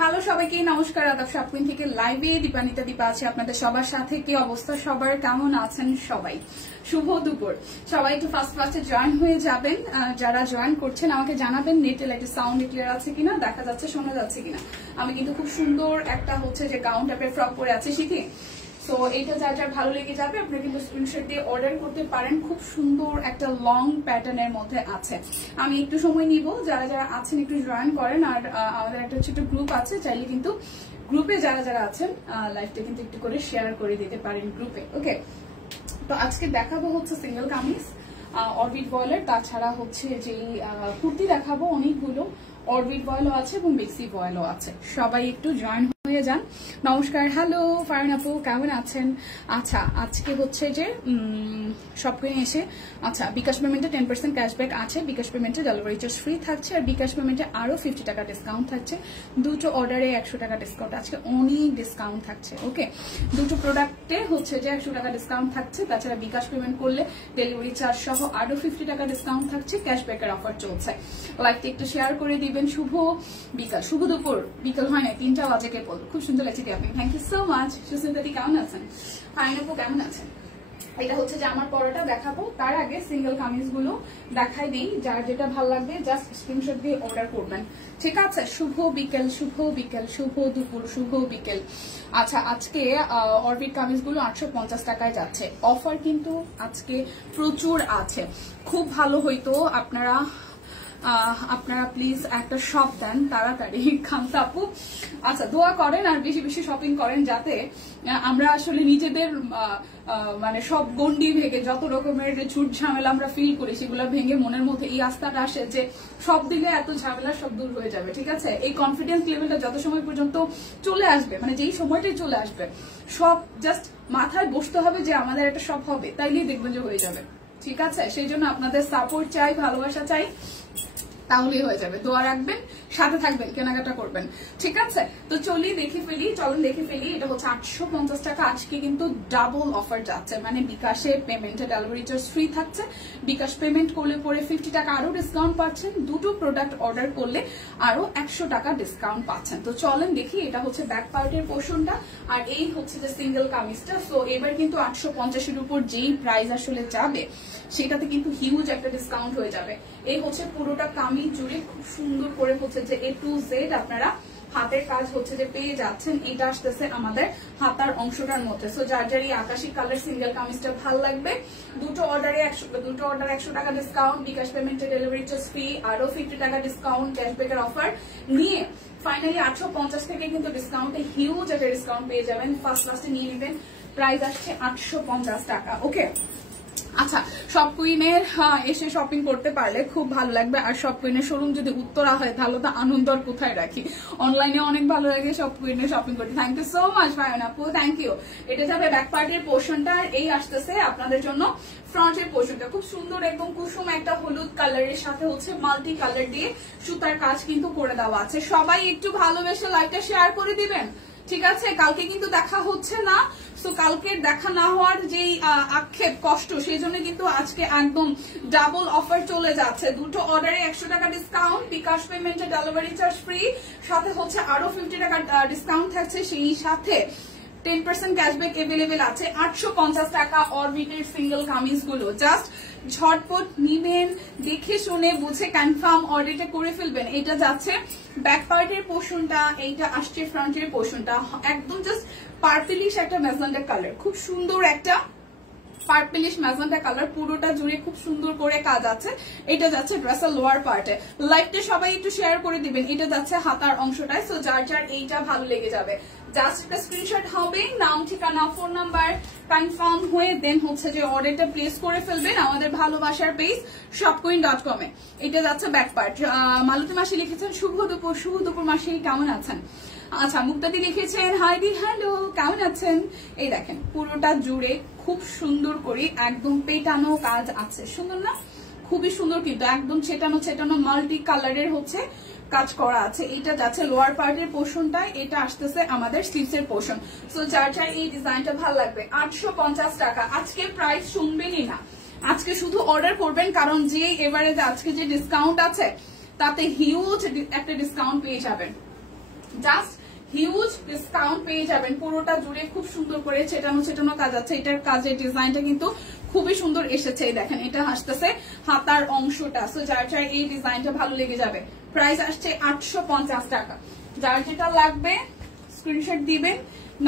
Hello সবাইকে নমস্কার আদাব শপিং থেকে লাইভে দীপানিতা দীপা আছে আপনাদের সবার সাথে। কি অবস্থা সবার, কেমন আছেন সবাই? শুভ দুপুর। সবাই একটু ফার্স্টে জয়েন হয়ে যাবেন। যারা জয়েন করছেন আমাকে জানাবেন নেটে লাইটের সাউন্ড ক্লিয়ার আছে কিনা, দেখা যাচ্ছে শোনা যাচ্ছে কিনা। আমি কিন্তু খুব সুন্দর একটা হচ্ছে যে গাউন টাইপের ফ্রক পরে আছি শিখি। সো এইটা যার যার ভালো লেগে যাবে আপনি কিন্তু স্ক্রিনশট দিয়ে অর্ডার করতে পারেন। খুব সুন্দর একটা লং প্যাটার্নের মধ্যে আছে। আমি একটু সময় নিব, যারা যারা আছেন একটু জয়েন করেন। আর আমাদের একটা ছোট গ্রুপ আছে, চাইলে কিন্তু গ্রুপে যারা যারা আছেন লাইভটা কিন্তু একটু করে শেয়ার করে দিতে পারেন গ্রুপে। ওকে, তো আজকে দেখাবো হচ্ছে সিঙ্গেল কামিজ অরবিট বয়েলের, তাছাড়া হচ্ছে যে কুর্তি দেখাবো অনেকগুলো। অরবিট বয়েলও আছে এবং বেক্সি বয়েলও আছে। সবাই একটু জয়েন হয়ে যান। নমস্কার, হ্যালো ফারহান আপু, কেমন আছেন? আচ্ছা, আজকে হচ্ছে যে শপিং এসে আচ্ছা বিকাশ পেমেন্টে 10% ক্যাশব্যাক আছে, বিকাশ পেমেন্টে ডেলিভারি চার্জ ফ্রি থাকছে, আর বিকাশ পেমেন্টে আরো 50 টাকা ডিসকাউন্ট থাকছে। দুটো অর্ডারে 100 টাকা ডিসকাউন্ট, আজকে অনেক ডিসকাউন্ট থাকছে। ওকে, দুটো প্রোডাক্টে হচ্ছে যে 100 টাকা ডিসকাউন্ট থাকছে, তাছাড়া বিকাশ পেমেন্ট করলে ডেলিভারি চার্জ সহ আরো 50 টাকা ডিসকাউন্ট থাকছে। ক্যাশব্যাকের অফার চলছে। লাইভটা একটু শেয়ার করে দিবেন। শুভ বিকাল, শুভ দুপুর, বিকাল হয় না 3টা বাজে কে বল। খুব সুন্দর লাগছে আপনি, থ্যাংক ইউ সো মাচ। সুস্মিতাদি কেমন আছেন? ফাইন আপু কেমন আছেন? এটা হচ্ছে যে আমার পরোটা দেখাবো, তার আগে সিঙ্গেল কামিজ গুলো দেখাই দিই। যার যেটা ভালো লাগবে জাস্ট স্ক্রিনশট দিয়ে অর্ডার করবেন, ঠিক আছে? শুভ বিকেল, শুভ বিকেল, শুভ দুপুর, শুভ বিকেল। আচ্ছা, আজকে অরবিট কামিজ গুলো 850 টাকায় যাচ্ছে। অফার কিন্তু আজকে প্রচুর আছে। খুব ভালো হইতো আপনারা প্লিজ একটা শপ দেন তাড়াতাড়ি খামসা আপু। আচ্ছা, দোয়া করেন আর বেশি বেশি শপিং করেন, যাতে আমরা আসলে নিজেদের মানে সব গন্ডি ভেঙে যত রকমের ছুট ঝামেলা আমরা ফিল করি সেগুলো ভেঙে মনের মধ্যে এই আস্থাটা আসে যে সব দিলে এত ঝামেলা সব দূর হয়ে যাবে, ঠিক আছে? এই কনফিডেন্স লেভেলটা যত সময় পর্যন্ত চলে আসবে, মানে যেই সময়টাই চলে আসবে, সব জাস্ট মাথায় বসতে হবে যে আমাদের একটা সব হবে, তাইলেই দেখবেন যে হয়ে যাবে, ঠিক আছে? সেই জন্য আপনাদের সাপোর্ট চাই, ভালোবাসা চাই, তাহলেই হয়ে যাবে। দোয়া রাখবেন, সাথে থাকবেন, কেনাকাটা করবেন, ঠিক আছে? তো চলুন দেখে ফেলি। এটা হচ্ছে 850 টাকা। আজকে কিন্তু ডাবল অফার যাচ্ছে, মানে বিকাশে পেমেন্টে ডেলিভারি চার্জ ফ্রি থাকছে। বিকাশ পেমেন্ট করলে পরে 50 টাকা আরো ডিসকাউন্ট পাচ্ছেন। দুটো প্রোডাক্ট অর্ডার করলে আরো 100 টাকা ডিসকাউন্ট পাচ্ছেন। তো চলেন দেখি। এটা হচ্ছে ব্যাক পার্টের পোর্শনটা, আর এই হচ্ছে যে সিঙ্গেল কামিজটা। সো এবার কিন্তু 850-এর উপর যেই প্রাইস আসলে যাবে সেটাতে কিন্তু হিউজ একটা ডিসকাউন্ট হয়ে যাবে। এই হচ্ছে পুরোটা কামিজ জুড়ে খুব সুন্দর করে হচ্ছে যে A to Z আপনারা হাতের কাজ হচ্ছে যে পেয়ে যাচ্ছেন। এটা আসতেছে আমাদের হাতার অংশটার মধ্যে। সো যার যার এই আকাশি কালার সিঙ্গেল কামিজটা ভালো লাগবে, দুটো অর্ডার 100 টাকা ডিসকাউন্ট, বিকাশ পেমেন্টে ডেলিভারি চার্জ ফ্রি, আরো 50 টাকা ডিসকাউন্ট, ক্যাশব্যাকের অফার নিয়ে ফাইনালি 850 থেকে কিন্তু ডিসকাউন্টে হিউজ একটা ডিসকাউন্ট পেয়ে যাবেন। ফার্স্টে নিয়ে নেবেন, প্রাইস আসছে 850 টাকা। ওকে, আচ্ছা, শপ কুইনের এসে শপিং করতে পারলে খুব ভালো লাগবে। আর শপ কুইনের শোরুম যদি উত্তরা হয় তাহলে তো আনন্দ আর কোথায় রাখি। অনলাইনে অনেক ভালো লাগে শপ কুইনে শপিং করতে। থ্যাংক ইউ সো মাচ ভাইয়ান আপু, থ্যাংক ইউ। এটা যাবে ব্যাক পার্টের পোর্শনটা, আর এই আসতেছে আপনাদের জন্য ফ্রন্টের পোর্শনটা। খুব সুন্দর একদম কুসুম একটা হলুদ কালারের সাথে হচ্ছে মাল্টি কালার দিয়ে সুতার কাজ কিন্তু করে দেওয়া আছে। সবাই একটু ভালোবেসে লাইভটা শেয়ার করে দিবেন, ঠিক আছে? কালকে কিন্তু দেখা হচ্ছে না, তো কালকে দেখা না হওয়ার যেই আক্ষেপ কষ্ট, সেই জন্য কিন্তু আজকে একদম ডাবল অফার চলে যাচ্ছে। দুটো অর্ডারে 100 টাকা ডিসকাউন্ট, বিকাশ পেমেন্টে ডেলিভারি চার্জ ফ্রি, সাথে হচ্ছে আরো 50 টাকা ডিসকাউন্ট থাকছে। সেই সাথে 10% ক্যাশব্যাক এভেলেবেল আছে। 850 টাকা অরবিটের সিঙ্গেল কামিজ গুলো জাস্ট ঝটপট নিবেন, দেখে শুনে বুঝে কনফার্ম অর্ডারটা করে ফেলবেন। এটা যাচ্ছে ব্যাক পার্টের পোর্শনটা, এইটা আসছে ফ্রন্টের পোর্শনটা। একদম জাস্ট পার্পলিশ একটা ম্যাজেন্টা কালার, খুব সুন্দর একটা পার্পলিশ ম্যাজেন্টা কালার, পুরোটা জুড়ে খুব সুন্দর করে কাজ আছে। এটা যাচ্ছে ড্রেসের লোয়ার পার্টে। লাইভটা সবাই একটু শেয়ার করে দিবেন। এটা যাচ্ছে হাতার অংশটায়। সো যার যার এইটা ভালো লেগে যাবে জাস্ট একটা স্ক্রিনশট হবে, নাম, ঠিকানা, ফোন নাম্বার কনফার্ম হয়ে দেন হচ্ছে যে অর্ডারটা প্লেস করে ফেলবেন আমাদের ভালোবাসার পেজ shopqueen.com এ। এটা যাচ্ছে ব্যাক পার্ট। মালতী মাসি লিখেছেন শুভ দুপুর, শুভ দুপুর মাসি, কেমন আছেন? আচ্ছা, মুক্তাদি লিখেছেন হাই দি, হ্যালো, কেমন আছেন? এই দেখেন পুরোটা জুড়ে খুব সুন্দর করে একদম পেটানো কাজ আছে। সুন্দর না? খুবই সুন্দর, কিন্তু একদম ছেটানো মাল্টি কালারের হচ্ছে কাজ করা আছে। এটা যাচ্ছে লোয়ার পার্টের পোর্শনটায়, এটা আসতেছে আমাদের স্লিভস এর পোর্শন। সো যার যার এই ডিজাইনটা ভালো লাগবে 850 টাকা। আজকে প্রাইস শুনবেনই না, আজকে শুধু অর্ডার করবেন, কারণ যে এবারে আজকে যে ডিসকাউন্ট আছে তাতে হিউজ একটা ডিসকাউন্ট পেয়ে যাবেন। জাস্ট হিউজ ডিসকাউন্ট পেয়ে যাবেন পুরোটা জুড়ে। খুব সুন্দর করে ছেটানো ছেটানো কাজ আছে, এটার কাজের ডিজাইনটা কিন্তু খুবই সুন্দর এসেছে। দেখেন এটা আসতেছে হাতার অংশটা। সো যার যার এই ডিজাইনটা ভালো লেগে যাবে। প্রাইস আসছে 850 টাকা। যার যেটা লাগবে স্ক্রিনশট দিবেন,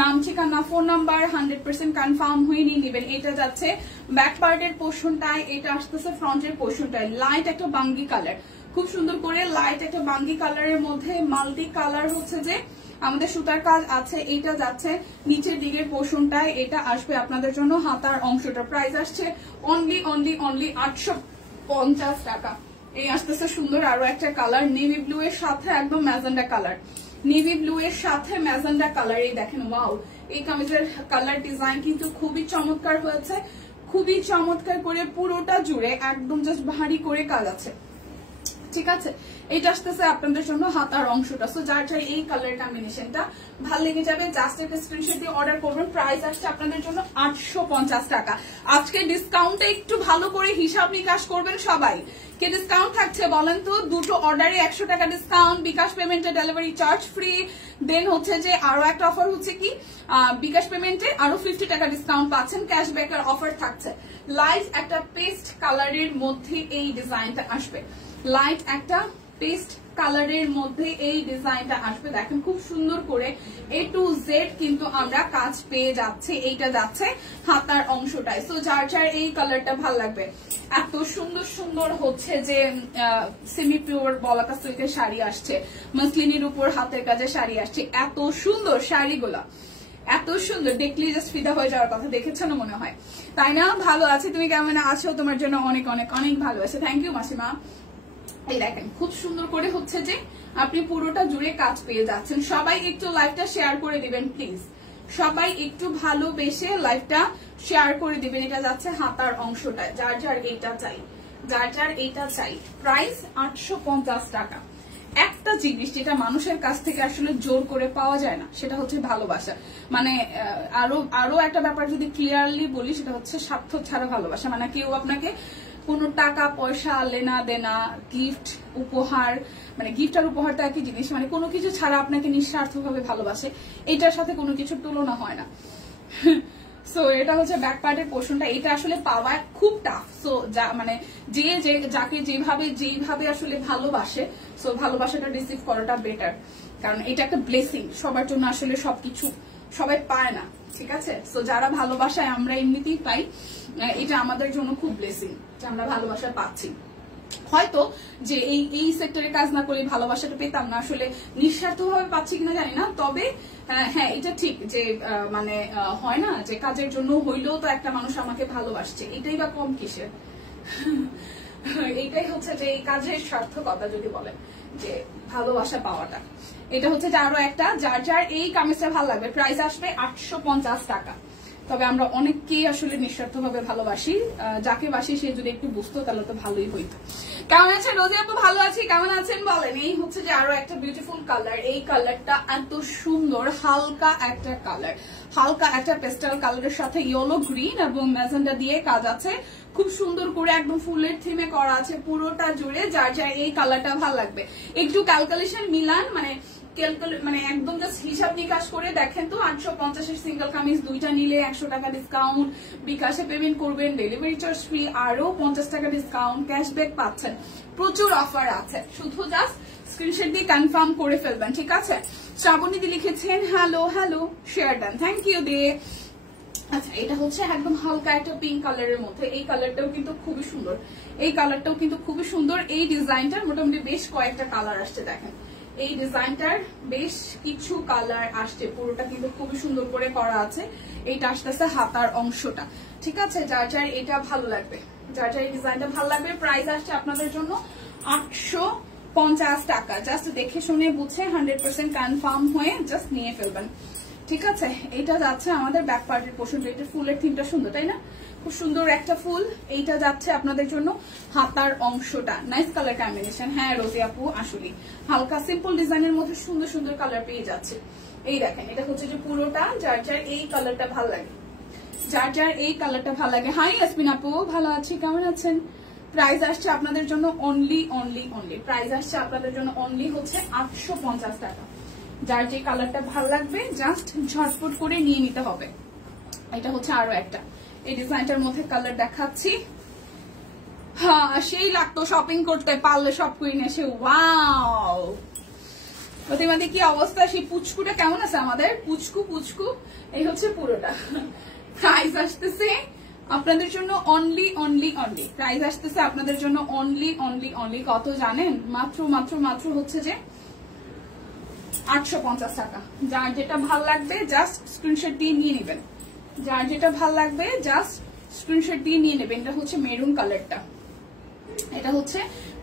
নাম ঠিকানা ফোন নাম্বার 100% কনফার্ম হয়ে নিয়ে নেবেন। এটা যাচ্ছে ব্যাক পার্টের পোর্শনটায়, এটা আসতেছে ফ্রন্টের পোর্শনটায়। লাইট একটা বাঙ্গি কালার, খুব সুন্দর করে লাইট একটা বাঙ্গি কালারের মধ্যে মাল্টি কালার হচ্ছে যে আমাদের সুতার কাজ আছে। এটা যাচ্ছে নিচের দিকের পোর্শনটায়, এটা আসবে আপনাদের জন্য হাতার অংশটা। প্রাইস আসছে অনলি 850 টাকা। এই আসতেছে সুন্দর আরো একটা কালার, নেভি ব্লু এর সাথে একদম ম্যাজেন্ডা কালার, নেভি ব্লু এর সাথে ম্যাজেন্ডা কালার। এই দেখেন ওয়াও, এই কামিজের কালার ডিজাইন কিন্তু খুবই চমৎকার হয়েছে, খুবই চমৎকার করে পুরোটা জুড়ে একদম জাস্ট ভারী করে কাজ আছে। ঠিক আছে, এটা আসতেছে আপনাদের জন্য হাতার অংশটা। সো যার যার এই কালার কম্বিনেশনটা ভালো লেগে যাবে জাস্ট একটা স্ক্রিনশট দিয়ে অর্ডার করবেন। প্রাইস আসছে আপনাদের জন্য 850 টাকা। আজকে ডিসকাউন্টে একটু ভালো করে হিসাব নিকাশ করবেন সবাই। কে ডিসকাউন্ট থাকছে বলেন তো? দুটো অর্ডারে 100 টাকা ডিসকাউন্ট, বিকাশ পেমেন্টে ডেলিভারি চার্জ ফ্রি। দেন হচ্ছে যে আরো একটা অফার হচ্ছে কি, বিকাশ পেমেন্টে আরো 50 টাকা ডিসকাউন্ট পাচ্ছেন, ক্যাশব্যাকের অফার থাকছে। লাইট একটা পেস্ট কালারের মধ্যে এই ডিজাইনটা আসবে, লাইট একটা পেস্ট কালারের মধ্যে এই ডিজাইনটা আসবে। দেখেন খুব সুন্দর করে A to Z কিন্তু আমরা কাজ পেয়ে যাচ্ছি। এইটা যাচ্ছে হাতার অংশটায়। সো যার যার এই কালারটা ভালো লাগবে। এত সুন্দর সুন্দর হচ্ছে যে সেমি পিওর বলাকা সিল্কের শাড়ি আসছে, মাসলিনের উপর হাতের কাজে শাড়ি আসছে। এত সুন্দর শাড়িগুলা, এত সুন্দর, দেখলে জাস্ট ফিদা হয়ে যাওয়ার কথা। দেখেছো না মনে হয়, তাই না? ভালো আছে, তুমি কেমন আছো? তোমার জন্য অনেক অনেক অনেক ভালো আছে। থ্যাংক ইউ মাসিমা। এই দেখেন খুব সুন্দর করে হচ্ছে যে আপনি পুরোটা জুড়ে কাজ পেয়ে যাচ্ছেন। সবাই একটু লাইভটা শেয়ার করে দিবেন প্লিজ, সবাই একটু ভালোবেসে লাইভটা শেয়ার করে দিবেন। এটা যাচ্ছে হাতার অংশটা। যার যার এইটা চাই, যার যার এইটা চাই। প্রাইস 850 টাকা। একটা জিনিস যেটা মানুষের কাছ থেকে আসলে জোর করে পাওয়া যায় না, সেটা হচ্ছে ভালোবাসা। মানে আরো একটা ব্যাপার যদি ক্লিয়ারলি বলি, সেটা হচ্ছে স্বার্থ ছাড়া ভালোবাসা। মানে কেউ আপনাকে কোনো টাকা পয়সা, লেনা দেনা, গিফট, উপহার, মানে গিফট আর উপহারটা একই জিনিস, মানে কোনো কিছু ছাড়া আপনাকে নিঃস্বার্থভাবে ভালোবাসে, এটার সাথে কোনো কিছুর তুলনা হয় না। সো এটা হচ্ছে ব্যাক পার্টের পোর্শনটা। এটা আসলে পাওয়া খুব টাফ। সো মানে যাকে যেভাবে আসলে ভালোবাসে, সো ভালোবাসাটা রিসিভ করাটা বেটার, কারণ এটা একটা ব্লেসিং। সবার জন্য আসলে সবকিছু সবাই পায় না, ঠিক আছে? সো যারা ভালোবাসায় আমরা এমনিতেই পাই, এটা আমাদের জন্য খুব ব্লেসিং যে আমরা ভালোবাসা পাচ্ছি। হয়তো যে এই সেক্টরে কাজ না করলে ভালোবাসাটা পেতাম না, আসলে নিঃস্বার্থভাবে পাচ্ছি কিনা জানি না। তবে হ্যাঁ, এটা ঠিক যে মানে হয় না যে কাজের জন্য হইলেও তো একটা মানুষ আমাকে ভালোবাসছে, এটাই বা কম কিসের? এইটাই হচ্ছে যে এই কাজের সার্থকতা যদি বলেন, যে ভালোবাসা পাওয়াটা। এটা হচ্ছে যে আরো একটা, যার যার এই কামিজটা ভালো লাগবে। প্রাইস আসবে 850 টাকা। তবে আমরা অনেককেই আসলে নিঃস্বার্থভাবে ভালোবাসি, যাকে বাসি সে যদি একটু বুঝতো তাহলে তো ভালোই হইতো। কেমন আছেন রোজি আপু? ভালো আছি, কেমন আছেন বলেন। এই হচ্ছে যে আরো একটা বিউটিফুল কালার। এই কালারটা এত সুন্দর, হালকা একটা কালার, হালকা একটা পেস্টাল কালারের সাথে ইয়েলো, গ্রিন এবং ম্যাজেন্ডা দিয়ে কাজ আছে। খুব সুন্দর করে একদম ফুলের থিমে করা আছে পুরোটা জুড়ে। যার যার এই কালারটা ভালো লাগবে, একটু ক্যালকুলেশন মিলান, মানে একদম জাস্ট হিসাব নিকাশ করে দেখেন তো। 850 সিঙ্গেল কামিজ দুইটা নিলে 100 টাকা ডিসকাউন্ট, বিকাশে পেমেন্ট করবেন, ডেলিভারি চার্জ ফ্রি, আরো 50 টাকা ডিসকাউন্ট, ক্যাশব্যাক পাচ্ছেন, প্রচুর অফার আছে। শুধু জাস্ট স্ক্রিনশট দিয়ে কনফার্ম করে ফেলবেন, ঠিক আছে? শ্রাবণী দি লিখেছেন hello hello, share done, thank you দে। আচ্ছা, এটা হচ্ছে একদম হালকা একটা পিঙ্ক কালারের মধ্যে। এই কালারটাও কিন্তু খুবই সুন্দর, এই কালারটাও কিন্তু খুবই সুন্দর। এই ডিজাইনটার মোটামুটি বেশ কয়েকটা কালার আসছে। দেখেন এই ডিজাইনটার বেশ কিছু কালার আসছে, পুরোটা কিন্তু খুবই সুন্দর করে করা আছে। এইটা আসতেছে হাতার অংশটা, ঠিক আছে? যার যার এটা ভালো লাগবে, যার যার এই ডিজাইনটা ভালো লাগবে। প্রাইস আসছে আপনাদের জন্য 850 টাকা। জাস্ট দেখে শুনে বুঝে 100% কনফার্ম হয়ে জাস্ট নিয়ে ফেলবেন, ঠিক আছে? এটা যাচ্ছে আমাদের ব্যাক পার্টের পোর্শনটা। এটা ফুলের থিমটা সুন্দর, তাই না? খুব সুন্দর একটা ফুল। এইটা যাচ্ছে আপনাদের জন্য হাতার অংশটা। Nice colour combination. হ্যাঁ রোজি আপু, আসলে হালকা সিম্পল ডিজাইনের মধ্যে সুন্দর সুন্দর কালার পেয়ে যাচ্ছে। এই দেখেন, এটা হচ্ছে যে পুরোটা। যার যার এই কালারটা ভালো লাগে, যার যার এই কালারটা ভালো লাগে। হাই ইয়াসমিন আপু, ভালো আছি, কেমন আছেন? প্রাইস আসছে আপনাদের জন্য অনলি প্রাইস আসছে আপনাদের জন্য অনলি হচ্ছে 850 টাকা। যার যে কালারটা ভালো লাগবে জাস্ট ঝটপট করে নিয়ে নিতে হবে। এটা হচ্ছে আরো একটা, এই ডিজাইনটার মধ্যে কালার দেখাচ্ছি। হ্যাঁ, সেই লাগতো শপিং করতে পারলে সব কুইন এসে। ওয়াও, প্রতিমাদি কি অবস্থা? সেই পুচকুটা কেমন আছে আমাদের? পুচকু পুচকু, এই হচ্ছে পুরোটা। প্রাইস আসতেছে আপনাদের জন্য অনলি অনলি অনলি, প্রাইস আসতেছে আপনাদের জন্য অনলি অনলি অনলি কত জানেন? মাত্র মাত্র মাত্র হচ্ছে যে 850 টাকা। যার যেটা ভাল লাগবে জাস্ট স্ক্রিনশট দিয়ে নিয়ে নেবেন, যার যেটা ভাল লাগবে জাস্ট স্ক্রিনশট দিয়ে নিয়ে নেবেন। এটা হচ্ছে মেরুন কালারটা, এটা হচ্ছে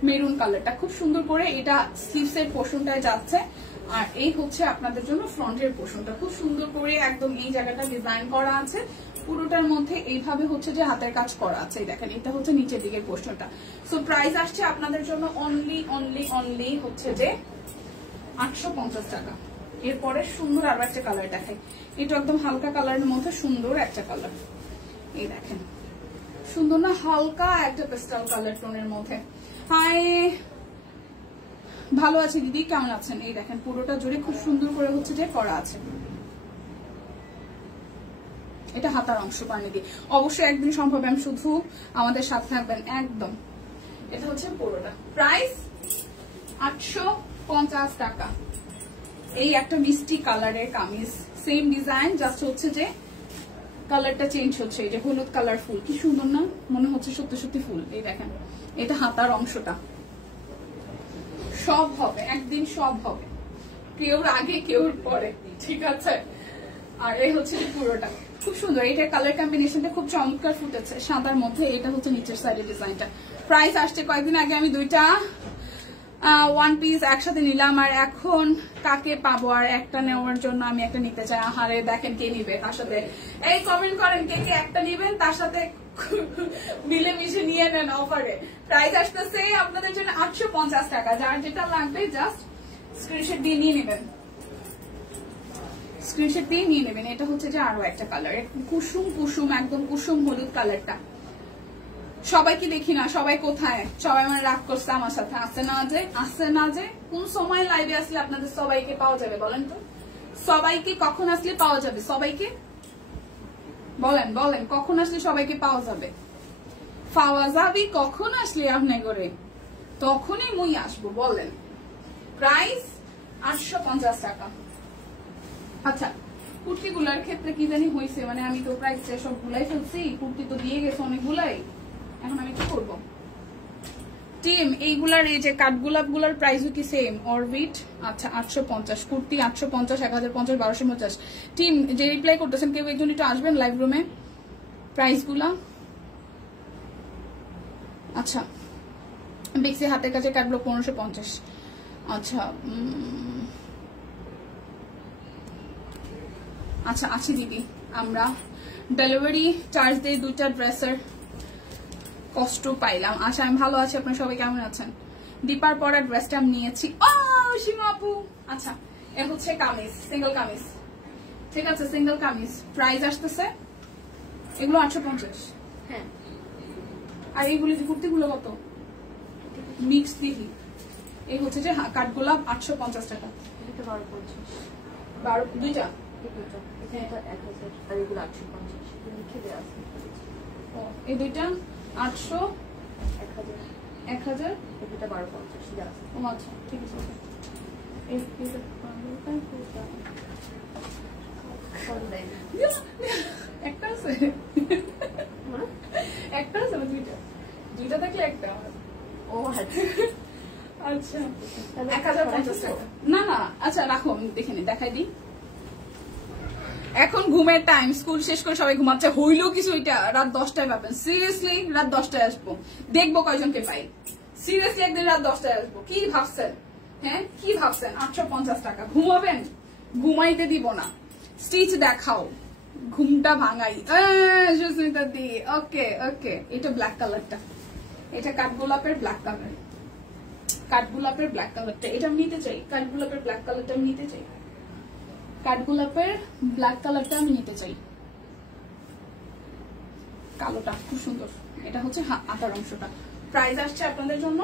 মেরুন কালারটা, খুব সুন্দর করে এটা স্লিভস এর পোর্শনটায় যাচ্ছে। আর এই হচ্ছে আপনাদের জন্য ফ্রন্টের পোর্শনটা, খুব সুন্দর করে একদম এই জায়গাটা ডিজাইন করা আছে। পুরোটার মধ্যে এইভাবে হচ্ছে যে হাতের কাজ করা আছে, দেখেন এটা হচ্ছে নিচের দিকের পোর্শনটা। সো প্রাইস আসছে আপনাদের জন্য অনলি অনলি অনলি হচ্ছে যে 850 টাকা। এরপরে সুন্দর আরো একটা কালার দেখাই, এটা একদম হালকা কালারের মধ্যে সুন্দর একটা কালার, এই দেখেন সুন্দর না, হালকা একটা পেস্টাল কালার টোনের মধ্যে। হাই, ভালো আছে দিদি, কেমন আছেন? এই দেখেন পুরোটা জুড়ে খুব সুন্দর করে হচ্ছে যে করা আছে। এটা হাতার অংশ বানিয়ে দিই, অবশ্যই একদিন সম্ভব, আমি শুধু আমাদের সাথে থাকবেন একদম। এটা হচ্ছে পুরোটা, প্রাইস 850 টাকা। এই একটা মিষ্টি কালারের কামিজ, সেম ডিজাইন, জাস্ট হচ্ছে যে কালারটা চেঞ্জ হচ্ছে। এই যে হলুদ কালার ফুল, কি সুন্দর না, মনে হচ্ছে সত্যি সত্যি ফুল। এই দেখেন এটা হাতার অংশটা, সব হবে একদিন, সব হবে, কেউর আগে কেউর পরে, ঠিক আছে। আর এই হচ্ছে পুরোটা খুব সুন্দর, এটা কালার কম্বিনেশনটা খুব চমৎকার ফুটেছে সাদার মধ্যে। এটা হচ্ছে নিচের সাইডের ডিজাইনটা। প্রাইস আসছে কয়েকদিন আগে আমি দুইটা ওয়ান পিস একসাথে নিলাম, আর এখন কাকে পাবো আর একটা নেওয়ার জন্য আমি একটা নিতে চাই। আহারে দেখেন কে নিবে, তার সাথে এই কমেন্ট করেন কে কে একটা নিবেন, তার সাথে মিলেমিশে নিয়ে নেন অফারে। প্রাইস আসতেছে আপনাদের জন্য 850 টাকা। যার যেটা লাগবে জাস্ট স্ক্রিনশট দিয়ে নিয়ে নেবেন, স্ক্রিনশট দিয়ে নিয়ে নেবেন। এটা হচ্ছে যে আরো একটা কালার, কুসুম কুসুম, একদম কুসুম হলুদ কালারটা। সবাইকে দেখি না, সবাই কোথায়? সবাই মানে রাগ করছে আমার সাথে, আসে না যে, আসে না যে। কোন সময় লাইভে আসলে আপনাদের সবাইকে পাওয়া যাবে বলেন তো? সবাইকে কখন আসলে পাওয়া যাবে? সবাইকে বলেন, বলেন কখন আসলে সবাইকে পাওয়া যাবে? পাওয়া যাবে কখন আসলে আপনি করে, তখনই মুই আসবো, বলেন। প্রাইস 850 টাকা। আচ্ছা, কুর্তিগুলার ক্ষেত্রে কি জানি হয়েছে, মানে আমি তো প্রাইস সব ভুলাই ফেলছি, কুর্তি তো দিয়ে গেছে অনেকগুলাই, এখন আমি কি করবো? টিম এইগুলার এই যে কাঠগোলাপ গুলার প্রাইসও কি সেম? অরবিট, আচ্ছা 850, কুর্তি 850, 1050, 1250। টিম যে রিপ্লাই করতেছেন কেউ একজন একটু আসবেন লাইভ রুমে, প্রাইস গুলা। আচ্ছা, বেক্সি হাতের কাছে কাটলো 1550। আচ্ছা আচ্ছা আছি দিদি, আমরা ডেলিভারি চার্জ দিয়ে দুইটা ড্রেসের কষ্ট পাইলাম। আচ্ছা আমি ভালো আছি, আপনারা সবাই কেমন আছেন? দীপার পরা ড্রেসটা আমি নিয়েছি। ও সীমা আপু, আচ্ছা এ হচ্ছে কামিজ, সিঙ্গেল কামিজ, ঠিক আছে সিঙ্গেল কামিজ। প্রাইস আসতেছে এগুলো 850। হ্যাঁ, আর এইগুলো কুর্তিগুলো কত? মিক্স দেখি, এই হচ্ছে যে কাঠগোলাপ 850 টাকা। 12 দুইটা, এই দুইটা 800, 1000, 1250। ও আচ্ছা ঠিক আছে। একটা আছে, একটা আছে না দুইটা? দুইটা থাকলে একটা। ও আচ্ছা আচ্ছা 1050 টাকা। না না আচ্ছা রাখো, আমি দেখে নি, দেখাই দিই। এখন ঘুমের টাইম, স্কুল শেষ করে সবাই ঘুমাচ্ছে, হইলো কিছু এটা রাত 10টায় পাবেন। সিরিয়াসলি রাত 10টায় আসবো, দেখবো কয়জনকে পাই। সিরিয়াসলি একদিন রাত 10টায় আসবো, কি ভাবছেন? হ্যাঁ কি ভাবছেন? 850 টাকা। ঘুমাবেন? ঘুমাইতে দিব না, স্টিচ দেখাও, ঘুমটা ভাঙাই। সুস্মিতা দি, ওকে ওকে। এটা ব্ল্যাক কালারটা, এটা কাঠগোলাপের ব্ল্যাক কালার, কাঠগোলাপের ব্ল্যাক কালারটা এটা আমি নিতে চাই। কাঠগোলাপের ব্ল্যাক কালারটা আমি নিতে চাই, কাঠগোলাপের ব্ল্যাক কালারটা আমি নিতে চাই। কালোটা খুব সুন্দর, এটা হচ্ছে হাতার অংশটা। প্রাইস আসছে আপনাদের জন্য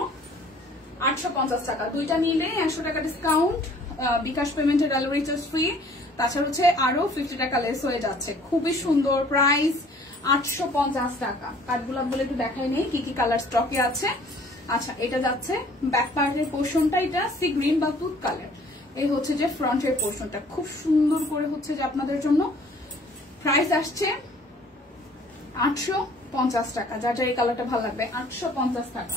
850 টাকা। দুইটা নিলে 100 টাকা ডিসকাউন্ট, বিকাশ পেমেন্টের ডেলিভারি চার্জ ফ্রি, তাছাড়া হচ্ছে আরো 50 টাকা লেস হয়ে যাচ্ছে। খুবই সুন্দর, প্রাইস 850 টাকা। কাঠগোলাপ বলে একটু দেখাই নেই কি কি কালার স্টকে আছে। আচ্ছা, এটা যাচ্ছে ব্যাক পার্টের পোর্শনটা, এটা সি গ্রিন বা তুত কালার। এই হচ্ছে যে ফ্রন্টের পোর্শনটা খুব সুন্দর করে হচ্ছে যে আপনাদের জন্য। প্রাইস আসছে 850 টাকা। যার যার এই কালারটা ভালো লাগবে 850 টাকা।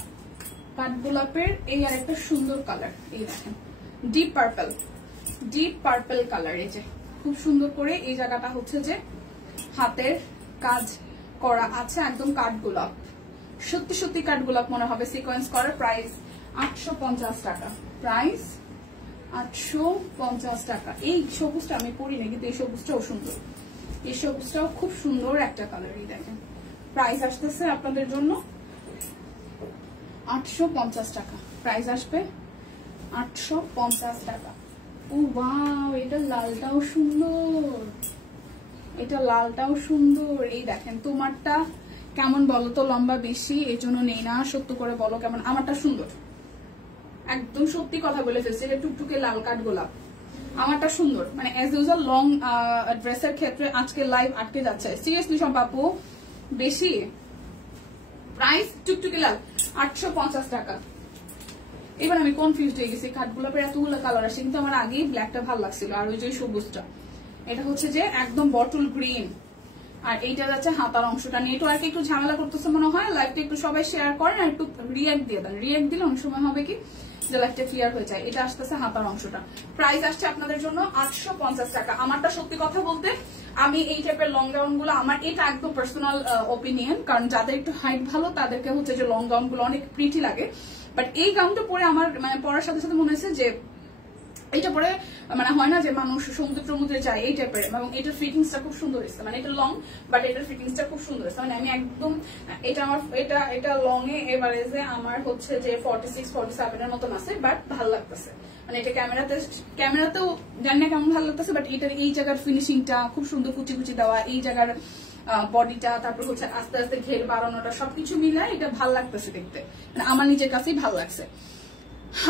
কাঠগোলাপের এই আর একটা সুন্দর কালার, এই দেখেন ডিপ পার্পল কালার। এই যে খুব সুন্দর করে এই জায়গাটা হচ্ছে যে হাতের কাজ করা আছে, একদম কাঠগোলাপ, সত্যি সত্যি কাঠগোলাপ মনে হবে সিকোয়েন্স করা। প্রাইস 850 টাকা। প্রাইস 850 টাকা। এই সবুজটা আমি পরিনি, কিন্তু এই সবুজটাও সুন্দর, এই সবুজটাও খুব সুন্দর একটা কালার। এই দেখেন প্রাইস আসতেছে আপনাদের জন্য 850 টাকা। প্রাইস আসবে 850 টাকা। ও ওয়াও, এটা লালটাও সুন্দর, এটা লালটাও সুন্দর। এই দেখেন তোমারটা কেমন বলো তো? লম্বা বেশি এই জন্য নেই না, সত্য করে বলো কেমন? আমারটা সুন্দর, একদম সত্যি কথা বলে ফেলছি। এটা টুকটুকে লাল কাঠগোলাপ, আমারটা সুন্দর। মানে এজ ইউজুয়াল লং ড্রেসের ক্ষেত্রে আজকে লাইভ আটকে যাচ্ছে সিরিয়াসলি সব আপু বেশি। প্রাইস টুকটুকে লাল 850 টাকা। এবার আমি কনফিউজ হয়ে গেছি, কাঠগোলাপের এতগুলো কালার আসে, কিন্তু আমার আগেই ব্ল্যাকটা ভালো লাগছিল, আর ওই যে সবুজটা, এটা হচ্ছে যে একদম বটল গ্রিন। আর এইটা যাচ্ছে হাতার অংশটা নিয়ে। একটু আর একটু ঝামেলা করতেছে মনে হয়, লাইভটা একটু সবাই শেয়ার করেন আর একটু রিয়াক্ট দিয়ে দেন। রিয়াক্ট দিলে অনেক সময় হবে কি যে লাইভটা ক্লিয়ার হয়ে যায়। এটা আসতেছে হাতার অংশটা। প্রাইস আসছে আপনাদের জন্য 850 টাকা। আমারটা সত্যি কথা বলতে আমি এই টাইপের লং গাউন গুলো, আমার এটা একদম পার্সোনাল ওপিনিয়ন, কারণ যাদের একটু হাইট ভালো তাদেরকে হচ্ছে যে লং গাউন গুলো অনেক প্রিটি লাগে। বাট এই গাউনটা পরে আমার মানে পরার সাথে সাথে মনে হয়েছে যে এটা পরে মানে হয় না যে মানুষ সমুদ্রে যায় এই টাইপের, এবং এটার ফিটিংসটা খুব সুন্দর হয়েছে। মানে এটা লং বাট এটার ফিটিংসটা খুব সুন্দর হয়েছে। মানে আমি একদম এটা আমার এটা লং এ এভারেজে আমার হচ্ছে যে 46-47 এর মতন আছে, বাট ভালো লাগতেছে। মানে এটা ক্যামেরাতেও জানি না কেমন ভালো লাগতেছে, বাট এটার এই জায়গার ফিনিশিংটা খুব সুন্দর, কুচি কুচি দেওয়া, এই জায়গার বডিটা, তারপর হচ্ছে আস্তে আস্তে ঘের বাড়ানোটা, সবকিছু মিলে এটা ভালো লাগতেছে দেখতে। মানে আমার নিজের কাছেই ভালো লাগছে।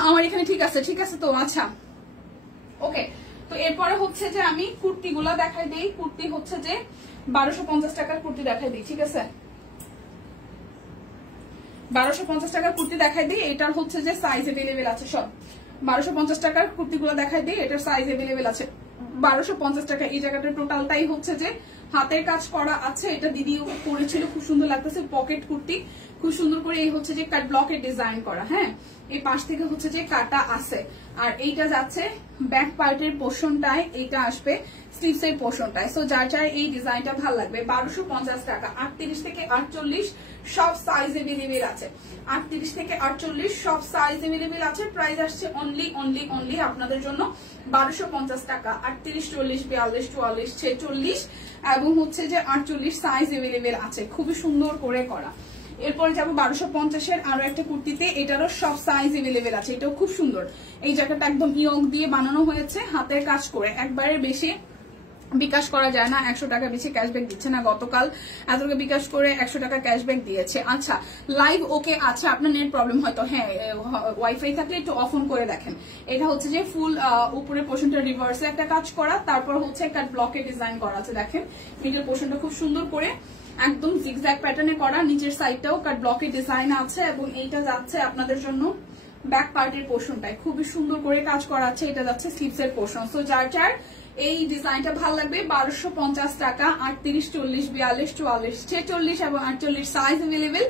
আমার এখানে ঠিক আছে তো। আচ্ছা ওকে, তো এরপরে হচ্ছে যে আমি কুর্তি গুলা দেখাই দিই। কুর্তি হচ্ছে যে 1250 টাকার কুর্তি দেখাই দিই, ঠিক আছে? 1250 টাকার কুর্তি দেখাই দিই। এটার হচ্ছে যে সাইজ এভেলেবেল আছে সব। 1250 টাকার কুর্তিগুলো দেখাই দিই, এটার সাইজ এভেলেবেল আছে। 1250 টাকা। এই জায়গাটা টোটালটাই হচ্ছে যে হাতের কাজ করা আছে। এটা দিদিও পরেছিল, খুব সুন্দর লাগতেছে। পকেট কুর্তি খুব সুন্দর করে এই হচ্ছে যে কাট ব্লকের ডিজাইন করা। হ্যাঁ, এই পাশ থেকে হচ্ছে যে কাটা আছে। আর এইটা যাচ্ছে ব্যাক পার্টের পোর্শনটায়, এইটা আসবে স্লিভস এর পোর্শনটায়। সো যার যার এই ডিজাইনটা ভালো লাগবে 1250 টাকা। 38 থেকে 48 সব সাইজ এভেলেবেল আছে। 38 থেকে 48 সব সাইজ এভেলেবেল আছে। প্রাইস আসছে অনলি আপনাদের জন্য 1250 টাকা। 38, 40, 42, 44, 46 এবং হচ্ছে যে 48 সাইজ এভেলেবেল আছে। খুবই সুন্দর করে করা। এরপরে যাবো 1250 এর আরো একটা কুর্তিতে, এটারও সব সাইজ এভেলেবেল আছে। এটাও খুব সুন্দর। এই জায়গাটা একদম ইয়ক দিয়ে বানানো হয়েছে হাতের কাজ করে। একবারে বেশি বিকাশ করা যায় না, 100 টাকা বেশি ক্যাশব্যাক দিচ্ছে না। গতকাল এতটা বিকাশ করে 100 টাকা ক্যাশব্যাক দিয়েছে। আচ্ছা, লাইভ ওকে আছে, আপনার নেট প্রবলেম হয়তো, হ্যাঁ ওয়াইফাই থাকলে একটু অফ অন করে দেখেন। এটা হচ্ছে যে ফুল উপরের পোর্শনটা রিভার্সে একটা কাজ করা, তারপর হচ্ছে একটা ব্লকে ডিজাইন করা আছে। দেখেন মিডল পোর্শনটা খুব সুন্দর করে একদম জিগজ্যাগ প্যাটার্নে করা, নিচের সাইডটাও কাট ব্লকের ডিজাইন আছে। এবং এইটা যাচ্ছে আপনাদের জন্য ব্যাক পার্টের পোর্শনটায় খুবই সুন্দর করে কাজ করা আছে। এটা যাচ্ছে স্লিভস এর পোর্শন। সো যার যার এই ডিজাইনটা ভালো লাগবে 1250 টাকা। 38, 40, 42, 44, 46 এবং 48 সাইজ এভেলেবেল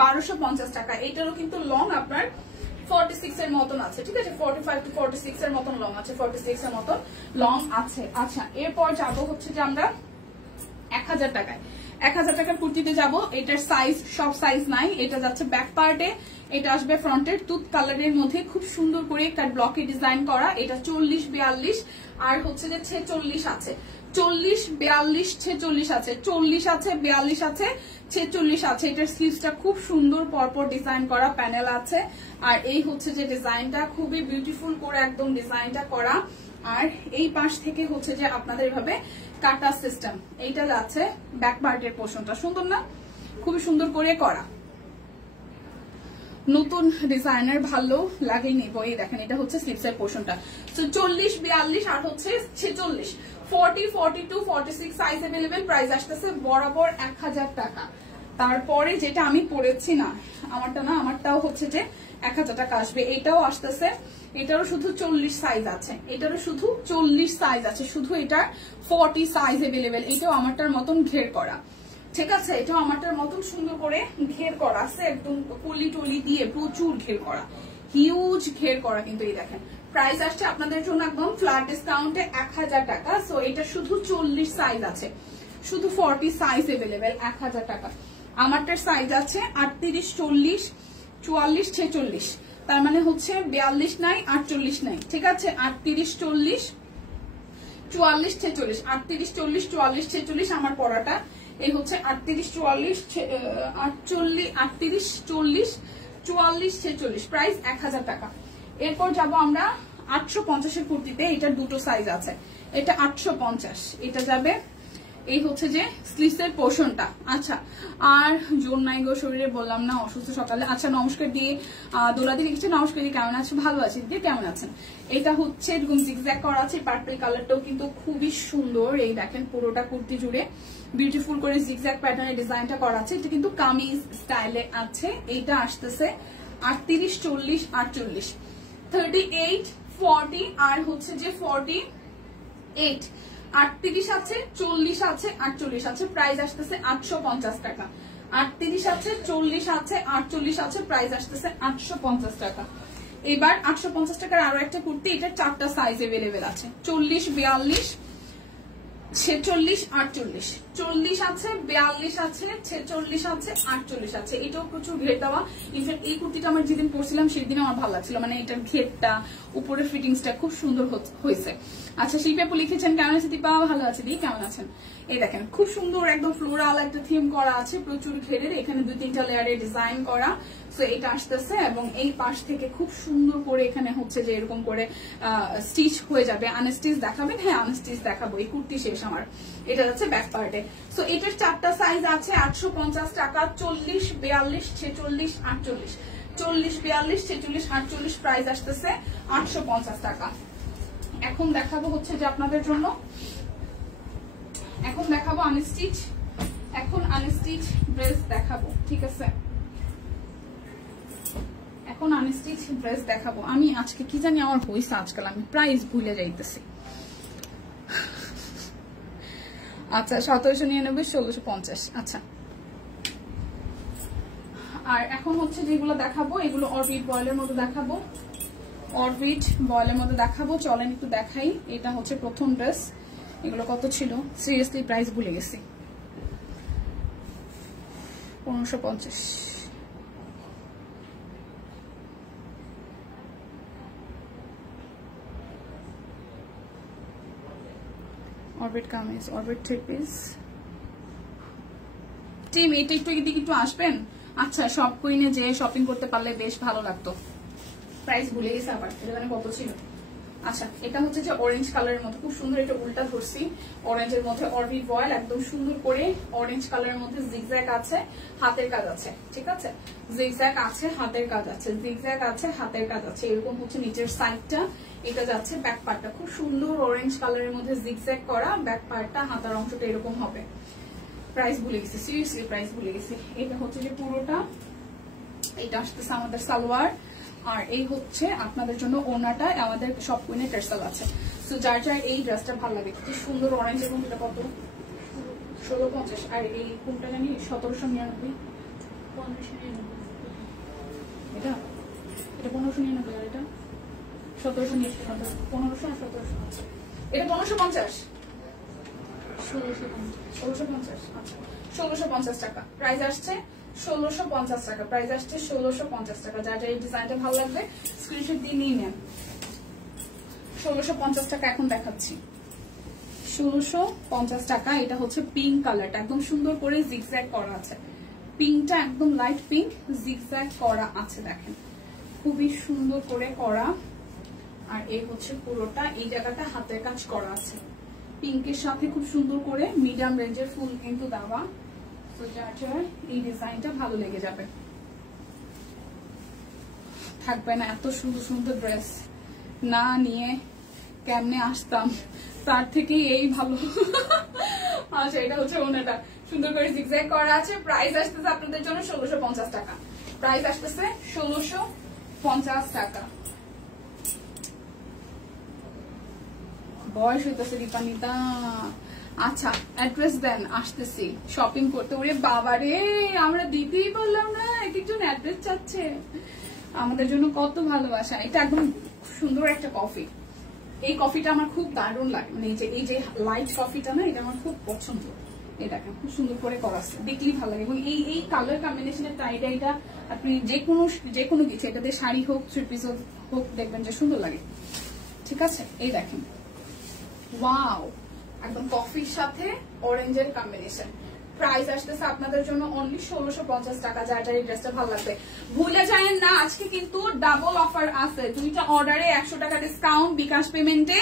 1250 টাকা। এইটারও কিন্তু লং আপনার 46 এর মতন আছে, ঠিক আছে? 45 to 46 এর মতন লং আছে, 46 এর মতন লং আছে। আচ্ছা, এরপর যাবো হচ্ছে যে আমরা 1000 টাকায়। 1000 টাকার কুর্তিতে যাব। এটার সাইজ সব সাইজ নাই। এটা যাচ্ছে ব্যাক পার্টে, এটা আসবে ফ্রন্টের তুত কালারের মধ্যে খুব সুন্দর করে কাট ব্লকে ডিজাইন করা। এটা 40, 42 আর হচ্ছে যে 46 আছে। 40, 42, 46 আছে, 40 আছে, 42 আছে, 46 আছে। এটার স্লিভসটা খুব সুন্দর পরপর ডিজাইন করা, প্যানেল আছে। আর এই হচ্ছে যে ডিজাইনটা খুবই বিউটিফুল করে একদম ডিজাইনটা করা। আর এই পাশ থেকে হচ্ছে যে আপনাদের এভাবে কাটা সিস্টেম। এইটা যাচ্ছে ব্যাক পার্টের পোর্শনটা, সুন্দর না? খুবই সুন্দর করে করা। নতুন ডিজাইনার ভালো লাগে নিব। এই দেখেন এটা হচ্ছে স্লিপসের পোর্শনটা। তো 40, 42 আর হচ্ছে 46, 40, 42, 46 সাইজ अवेलेबल। প্রাইস আসতেছে বরাবর 1000 টাকা। তারপরে যেটা আমি পরেছি না আমারটাও হচ্ছে যে 1000 টাকা আসবে। এটাও আসতেছে, এটারও শুধু 40 সাইজ আছে, এটারও শুধু 40 সাইজ আছে, শুধু এটার 40 সাইজ अवेलेबल। এটাও আমারটার মতন ঘের করা, ঠিক আছে? এটাও আমারটার মতন সুন্দর করে ঘের করা আছে, একদম কলি টলি দিয়ে প্রচুর ঘের করা, হিউজ ঘের করা। কিন্তু এই দেখেন প্রাইস আসছে আপনাদের জন্য একদম ফ্ল্যাট ডিসকাউন্টে 1000 টাকা। সো এটা শুধু 40 সাইজ আছে, শুধু 40 সাইজ अवेलेबल 1000 টাকা। আমারটার সাইজ আছে 38, 40, 44, 46, তার মানে হচ্ছে 42 নাই 48 নাই, ঠিক আছে? 38, 40, 44, 46, 38, 40, 44, 46 আমার পড়াটা এই হচ্ছে 38, 44, 48, 38, 40, 44, 46, প্রাইস 1000 টাকা। এরপর যাব আমরা 850 এর কুর্তিতে। এটার দুটো সাইজ আছে, এটা 850, এটা যাবে এই হচ্ছে যে স্লিভসের পোর্শনটা। আচ্ছা, আর জোর নাই গো শরীরে, বললাম না অসুস্থ সকালে। আচ্ছা, নমস্কার দিয়ে দোলাদি লিখছে, নমস্কার দিয়ে কেমন আছো? ভালো আছি দিয়ে, কেমন আছেন? এটা হচ্ছে এরকম জিগজ্যাগ করা আছে, পার্পল কালারটাও কিন্তু খুবই সুন্দর। এই দেখেন পুরোটা কুর্তি জুড়ে বিউটিফুল করে জিগজ্যাগ প্যাটার্নের ডিজাইনটা করা আছে। এটা কিন্তু কামিজ স্টাইলে আছে। এইটা আসতেছে 38, 40, 48, 38, 40 আর হচ্ছে যে 48, 38 আছে, 40 আছে, 48 আছে। প্রাইস আসতেছে 850 টাকা। 38 আছে, 40 আছে, 48 আছে। প্রাইস আসতেছে 850 টাকা। এবার 850 টাকার আরো একটা কুর্তি, এটা 4টা সাইজ अवेलेबल আছে, 40, 42, 46, 48, 40 আছে, 42 আছে, 46 আছে, 48 আছে। এটাও প্রচুর ঘের দেওয়া। ইনফ্যাক্ট এই কুর্তিটা আমার যেদিন পরছিলাম সেদিন আমার ভালো লাগছিল, মানে এটার ঘেরটা উপরের ফিটিংসটা খুব সুন্দর হয়েছে। আচ্ছা, শিল্পী লিখেছেন কেমন আছে দীপা? ভালো আছে দি, কেমন আছেন? এই দেখেন খুব সুন্দর একদম ফ্লোরাল একটা থিম করা আছে, প্রচুর ঘেরের, এখানে 2-3টা লেয়ারে ডিজাইন করা। সো এটা আসতেছে এবং এই পাশ থেকে খুব সুন্দর করে এখানে হচ্ছে যে এরকম করে স্টিচ হয়ে যাবে। আনস্টিচ দেখাবেন? হ্যাঁ, আনস্টিচ দেখাবো। এই কুর্তি শেষ আমার। এটা যাচ্ছে ব্যাক পার্টে। সো এটার 4টা সাইজ আছে, 850 টাকা, 40, 42, 46, 48, 40, 42, 46, 48। প্রাইস আসতেছে 850 টাকা। এখন দেখাবো হচ্ছে যে আপনাদের জন্য, এখন দেখাবো আনস্টিচ, এখন আনস্টিচ ড্রেস দেখাবো, ঠিক আছে? এখন আনস্টিচ ড্রেস দেখাবো। আমি আজকে কি জানি আমার হইছে, আজকাল আমি প্রাইস ভুলে যাইতেছি। আচ্ছা, 1799, 1650। আচ্ছা, আর এখন হচ্ছে যেগুলো দেখাবো এগুলো অরবিট বয়েলের মতো দেখাবো, অরবিট বয়েলের মতো দেখাবো। চলেন একটু দেখাই। এটা হচ্ছে প্রথম ড্রেস। এগুলো কত ছিল সিরিয়াসলি প্রাইস ভুলে গেছি। 1550। Orbit kameez, orbit 3 piece. Team এটা একটু এদিকে একটু আসবেন। আচ্ছা, শপ কুইনে যে শপিং করতে পারলে বেশ ভালো লাগতো। প্রাইস ভুলে গেছে আবার, এটা মানে কত ছিল। আচ্ছা, এটা হচ্ছে যে অরেঞ্জ কালারের মধ্যে খুব সুন্দর, এটা উল্টা ধরছি। অরেঞ্জের মধ্যে অরবিট বয়েল, একদম সুন্দর করে অরেঞ্জ কালারের মধ্যে জিগজ্যাগ আছে, হাতের কাজ আছে, ঠিক আছে? জিগজ্যাগ আছে, হাতের কাজ আছে, জিগজ্যাগ আছে, হাতের কাজ আছে। এরকম হচ্ছে নিচের সাইডটা। এটা যাচ্ছে ব্যাক পার্টটা, খুব সুন্দর অরেঞ্জ কালারের মধ্যে জিগজ্যাগ করা। ব্যাক পার্টটা, হাতার অংশটা এরকম হবে। প্রাইস ভুলে গেছি, সিরিয়াসলি প্রাইস ভুলে গেছি। এটা হচ্ছে যে পুরোটা, এটা আসতেছে আমাদের সালোয়ার, আর এই হচ্ছে আপনাদের জন্য ওনাটা। আমাদের সব কুইনে টার্সেল আছে। সো যার যার এই ড্রেসটা ভালো লাগে, কি সুন্দর অরেঞ্জ, এবং এটা কত 1650। আর এই কোনটা জানি 1799, 1599। এটা এটা 1599 আর এটা 1799, 1500 আর 1700। এটা 1550, 1650। আচ্ছা, 1650 টাকা প্রাইস আসছে। 1650 টাকা প্রাইস আসছে, 1650 টাকা। যার যার এই ডিজাইনটা ভালো লাগবে স্ক্রিনশট দিয়ে নিয়ে নেন। 1650 টাকা এখন দেখাচ্ছি। 1650 টাকা। এটা হচ্ছে পিঙ্ক কালারটা, একদম সুন্দর করে জিগজ্যাগ করা আছে। পিঙ্কটা একদম লাইট পিঙ্ক, জিগজ্যাগ করা আছে, দেখেন খুবই সুন্দর করে করা। আর এই হচ্ছে পুরোটা, এই জায়গাটা হাতের কাজ করা আছে পিঙ্কের সাথে, খুব সুন্দর করে মিডিয়াম রেঞ্জের ফুল কিন্তু দেওয়া। তো যার যার এই ডিজাইনটা ভালো লেগে যাবে। থাকবে না। এত সুন্দর সুন্দর ড্রেস না নিয়ে কেমনে আসতাম, তার থেকে এই ভালো। আচ্ছা, এটা হচ্ছে ওনাটা সুন্দর করে জিগজ্যাগ করা আছে। প্রাইস আসতেছে আপনাদের জন্য 1650 টাকা। প্রাইস আসতেছে 1650 টাকা। বয়স হইতেছে দীপানিতা। আচ্ছা, অ্যাড্রেস দেন, আসতেছি শপিং করতে। ওরে বাবারে, আমরা দিতেই পারলাম না, এক একজন অ্যাড্রেস চাচ্ছে। আমাদের জন্য কত ভালোবাসা। এটা একদম সুন্দর একটা কফি। এই কফিটা আমার খুব দারুণ লাগে, মানে এই যে লাইট কফিটা না, এটা আমার খুব পছন্দ। এটাকে খুব সুন্দর করে করা আছে, দেখলেই ভালো লাগে। এবং এই কালার কম্বিনেশনের টাইটা আপনি যে কোনো কিছু, এটাতে শাড়ি হোক, থ্রি পিস হোক, দেখবেন যে সুন্দর লাগে। ঠিক আছে, এই দেখেন, ওয়াও, একদম কফির সাথে অরেঞ্জের কম্বিনেশন। প্রাইস আসতেছে আপনাদের জন্য অনলি 1650 টাকা। যার যার এই ড্রেসটা ভালো লাগবে ভুলে যায়েন না, আজকে কিন্তু ডাবল অফার আছে। দুইটা অর্ডারে 100 টাকা ডিসকাউন্ট, বিকাশ পেমেন্টে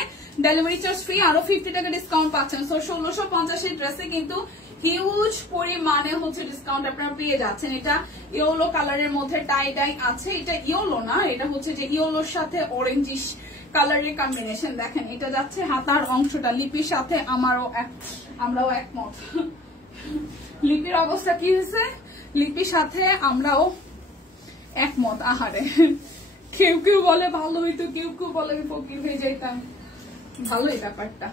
ডেলিভারি চার্জ ফ্রি, আরো 50 টাকা ডিসকাউন্ট পাচ্ছেন। সো 1650 এর ড্রেসে কিন্তু হিউজ পরিমাণে হচ্ছে ডিসকাউন্ট আপনারা পেয়ে যাচ্ছেন। এটা ইয়েলো কালারের মধ্যে টাই ডাই আছে। এটা ইয়েলো না, এটা হচ্ছে যে ইয়েলোর সাথে অরেঞ্জিশ কালারের কম্বিনেশন। দেখেন, এটা যাচ্ছে হাতার অংশটা লিপির সাথে। আমরাও একমত। লিপির অবস্থা কি হয়েছে? লিপির সাথে আমরাও একমত। আহারে, কেউ কেউ বলে ভালো হইতো, কেউ কেউ বলে আমি ফকির হয়ে যাইতাম। ভালোই ব্যাপারটা।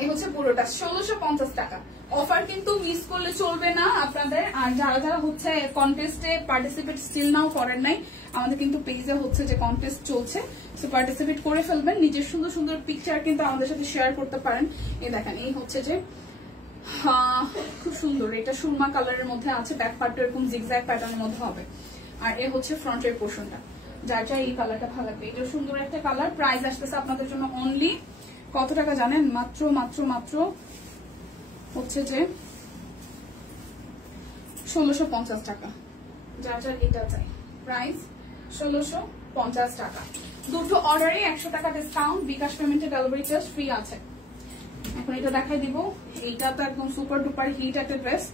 এই হচ্ছে পুরোটা 1650 টাকা। অফার কিন্তু মিস করলে চলবে না আপনাদের। আর যারা যারা হচ্ছে কন্টেস্টে পার্টিসিপেট স্টিল নাও করেন নাই, আমাদের কিন্তু পেজে হচ্ছে যে কন্টেস্ট চলছে, সো পার্টিসিপেট করে ফেলবেন। নিজের সুন্দর সুন্দর পিকচার কিন্তু আমাদের সাথে শেয়ার করতে পারেন। এই দেখেন, এই হচ্ছে যে খুব সুন্দর, এটা সুরমা কালারের মধ্যে আছে। ব্যাক পার্টটা এরকম জিগজ্যাগ প্যাটার্নের মধ্যে হবে। আর এ হচ্ছে ফ্রন্টের পোর্শনটা। যার যা এই কালারটা ভালো লাগবে, এটা সুন্দর একটা কালার। প্রাইস আসতেছে আপনাদের জন্য অনলি কত টাকা জানেন? মাত্র মাত্র মাত্র হচ্ছে যে 1650 টাকা। যার যার এটা চাই, প্রাইস 1650 টাকা। দুটো অর্ডারে 100 টাকা ডিসকাউন্ট, বিকাশ পেমেন্টে ডেলিভারি চার্জ ফ্রি আছে। এখন এটা দেখাই দিব। এইটা তো একদম সুপার ডুপার হিট একটা ড্রেস।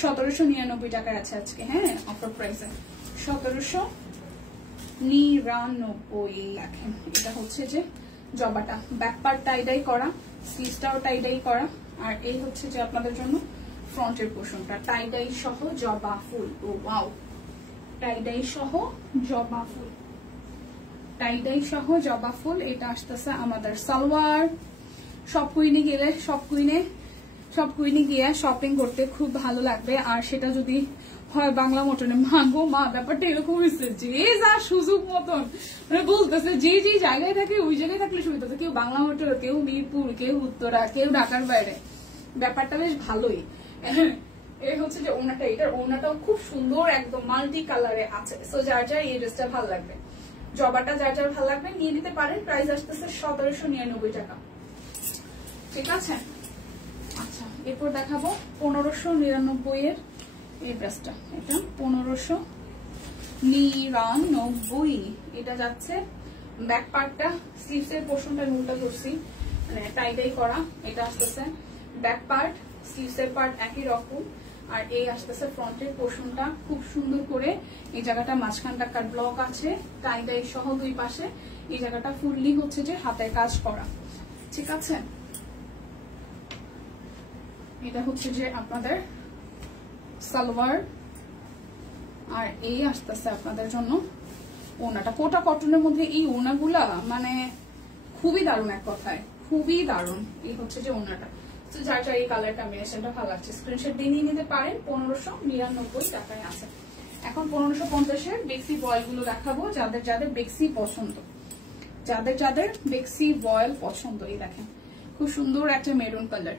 1799 টাকায় আছে আজকে, হ্যাঁ, অফার প্রাইসে 1799 লেখেন। এটা হচ্ছে যে জবাটা, ব্যাক পার্ট টাইডাই করা, স্লিভসটাও টাইডাই করা। আর এই হচ্ছে যে আপনাদের জন্য ফ্রন্টের পোর্শনটা টাইডাই সহ জবা ফুল। ও ওয়াও, টাইডাই সহ জবা ফুল, টাইডাই সহ জবা ফুল। এটা আসতেছে আমাদের সালোয়ার। সব কুইনে গিয়ে শপিং করতে খুব ভালো লাগবে। আর সেটা যদি হয় বাংলা মটনে, মাগো মা, ব্যাপারটা এরকম হয়েছে যে যা সুযোগ মতন মানে বলতেছে, যে যে জায়গায় থাকে ওই জায়গায় থাকলে সুবিধা। কেউ বাংলা হোটেল, কেউ মিরপুর, কেউ উত্তরা, কেউ ঢাকার বাইরে। ব্যাপারটা বেশ ভালোই। এই হচ্ছে যে ওনাটা, এটার ওনাটাও খুব সুন্দর, একদম মাল্টি কালারে আছে। সো যার যার এই ড্রেসটা ভালো লাগবে, জবাটা যার যার ভালো লাগবে নিয়ে নিতে পারেন। প্রাইস আসতেছে 1799 টাকা। ঠিক আছে, আচ্ছা, এরপর দেখাবো 1599 এর এই ড্রেসটা। এটা 1599। এটা যাচ্ছে ব্যাক পার্টটা, স্লিভস এর পোর্শনটা নুনটা ধরছি, মানে টাইটাই করা। এটা আসতেছে ব্যাক পার্ট, স্লিভস এর পার্ট একই রকম। আর এই আসতেছে ফ্রন্টের পোর্শনটা খুব সুন্দর করে। এই জায়গাটা মাঝখানটা কাট ব্লক আছে, টাইটাই সহ দুই পাশে। এই জায়গাটা ফুললি হচ্ছে যে হাতের কাজ করা। ঠিক আছে, এটা হচ্ছে যে আপনাদের সালোয়ার। আর এই আসতেছে আপনাদের জন্য ওনাটা, কোটা কটনের মধ্যে এই ওনাগুলা মানে খুবই দারুণ, এক কথায় খুবই দারুণ। এই হচ্ছে যে ওনাটা। তো যার যার এই কালার কম্বিনেশনটা ভালো লাগছে স্ক্রিনশট দিয়ে নিয়ে নিতে পারেন। 1599 টাকায় আছে। এখন 1550 বেক্সি বয়েল গুলো দেখাবো, যাদের যাদের বেক্সি পছন্দ, যাদের যাদের বেক্সি বয়েল পছন্দ। এই দেখেন, খুব সুন্দর একটা মেরুন কালার,